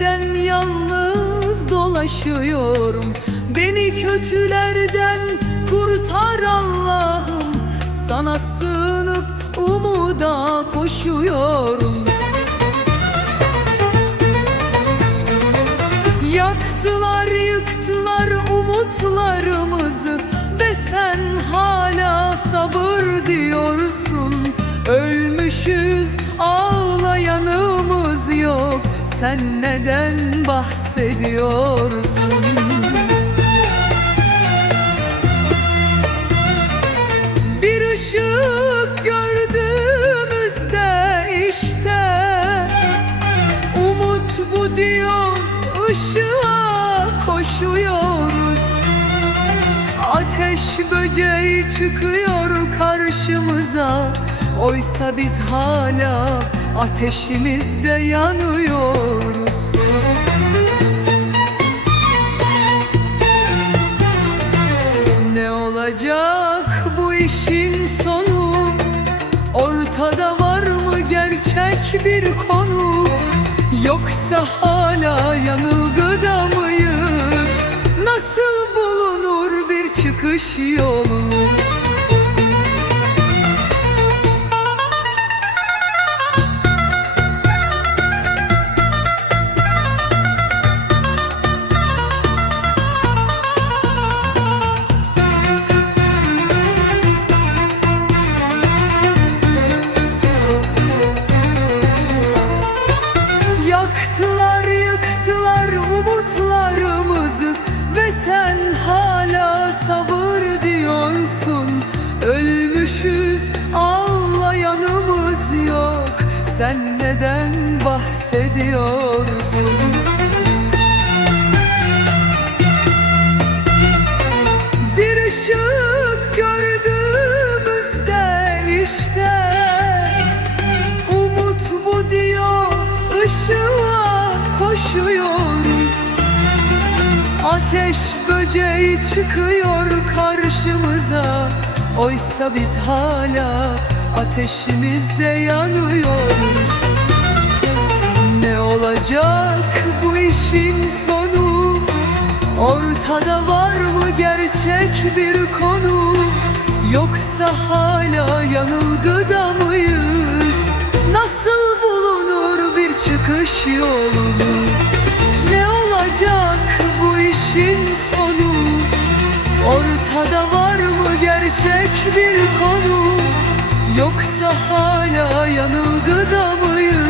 neden yalnız dolaşıyorum? Beni kötülerden kurtar Allah'ım. Sana sığınıp umuda koşuyorum. Yaktılar yıktılar umutlarımızı Ve sen hala sabır diyorsun Sen neden bahsediyorsun? Bir ışık gördüğümüzde işte Umut bu diyor ışığa koşuyoruz. Ateş böceği çıkıyor karşımıza Oysa biz hala ateşimizde yanıyoruz olacak bu işin sonu? Ortada var mı gerçek bir konu? Yoksa hala yanılgıda mıyız? Nasıl bulunur bir çıkış yolu Sen neden bahsediyorsun? Bir ışık gördüğümüzde işte Umut bu diyor ışığa koşuyoruz. Ateş böceği çıkıyor karşımıza Oysa biz hala ateşimizde yanıyoruz. Ne olacak bu işin sonu? Ortada var mı gerçek bir konu? Yoksa hala yanılgıda mıyız? Nasıl bulunur bir çıkış yolu? Ne olacak bu işin sonu? Ortada var mı gerçek bir konu Yoksa hala yanılgıda mıyız